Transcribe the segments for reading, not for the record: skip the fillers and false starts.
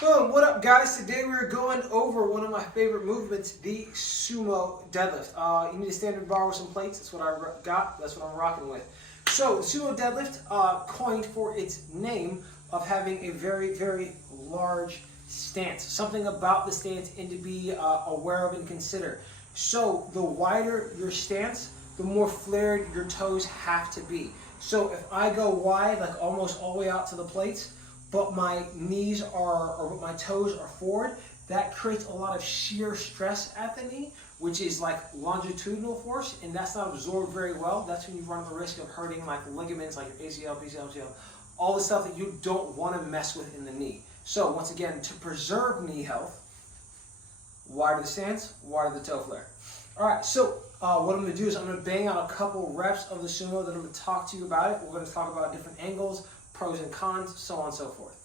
Boom, what up guys? Today we're going over one of my favorite movements, the Sumo Deadlift. You need a standard bar with some plates, that's what I got, that's what I'm rocking with. So, the Sumo Deadlift, coined for its name of having a very, very large stance. Something about the stance and to be aware of and consider. So, the wider your stance, the more flared your toes have to be. So, if I go wide, like almost all the way out to the plates, but my knees are, or my toes are forward, that creates a lot of shear stress at the knee, which is like longitudinal force, and that's not absorbed very well. That's when you run the risk of hurting like ligaments, like your ACL, PCL, MCL, all the stuff that you don't want to mess with in the knee. So once again, to preserve knee health, wider the stance, wider the toe flare. All right, so what I'm gonna do is I'm gonna bang out a couple reps of the sumo, then I'm gonna talk to you about it. We're gonna talk about different angles, pros and cons, so on and so forth.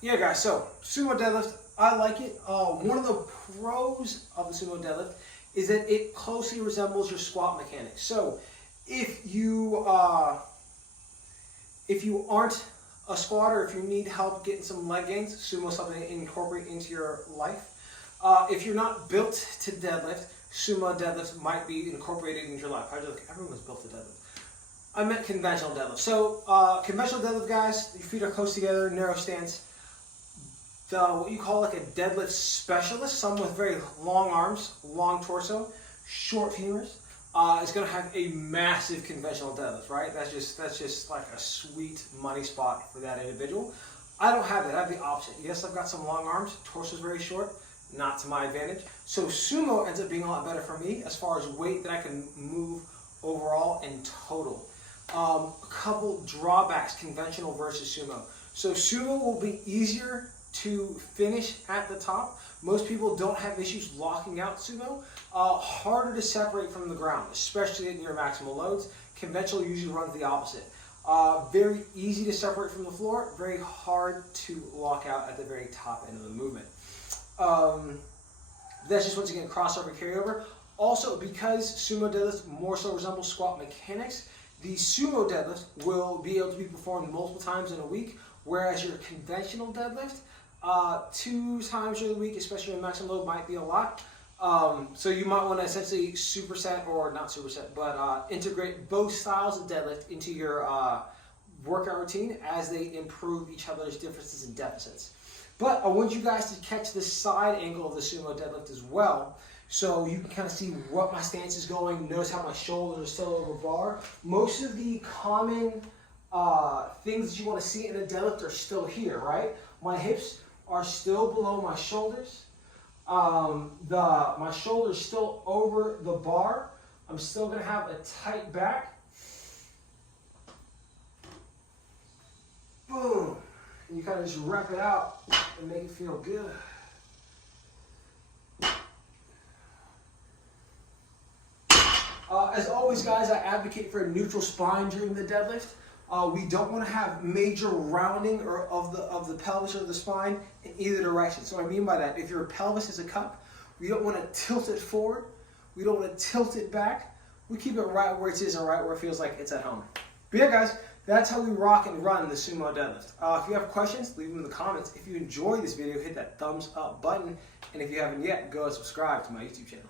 Yeah guys, so sumo deadlift, I like it. One of the pros of the sumo deadlift is that it closely resembles your squat mechanics. So if you aren't a squatter, if you need help getting some leg gains, sumo is something to incorporate into your life. If you're not built to deadlift, sumo deadlift might be incorporated into your life. Everyone's built to deadlift. I meant conventional deadlift. So conventional deadlift, guys, your feet are close together, narrow stance. What you call like a deadlift specialist, someone with very long arms, long torso, short femurs, is going to have a massive conventional deadlift, right? That's just like a sweet money spot for that individual. I don't have that. I have the opposite. Yes, I've got some long arms. Torso is very short. Not to my advantage. So sumo ends up being a lot better for me as far as weight that I can move overall in total. A couple drawbacks, conventional versus sumo. So sumo will be easier to finish at the top. Most people don't have issues locking out sumo. Harder to separate from the ground, especially at your maximal loads. Conventional usually runs the opposite. Very easy to separate from the floor, very hard to lock out at the very top end of the movement. That's just once again crossover carryover. Also, because sumo deadlift more so resembles squat mechanics, the sumo deadlift will be able to be performed multiple times in a week, whereas your conventional deadlift, 2 times during the week, especially when maximum load, might be a lot. So you might want to essentially superset, or not superset, but integrate both styles of deadlift into your workout routine as they improve each other's differences and deficits. But I want you guys to catch the side angle of the sumo deadlift as well, so you can kind of see what my stance is going. Notice how my shoulders are still over bar. Most of the common things that you want to see in a deadlift are still here, right? My hips are still below my shoulders. My shoulders still over the bar. I'm still going to have a tight back. Boom. And you kind of just wrap it out and make it feel good. As always, guys, I advocate for a neutral spine during the deadlift. We don't want to have major rounding of the pelvis or the spine in either direction. So what I mean by that, if your pelvis is a cup, we don't want to tilt it forward. We don't want to tilt it back. We keep it right where it is and right where it feels like it's at home. But yeah, guys, that's how we rock and run the sumo deadlift. If you have questions, leave them in the comments. If you enjoyed this video, hit that thumbs up button. And if you haven't yet, go and subscribe to my YouTube channel.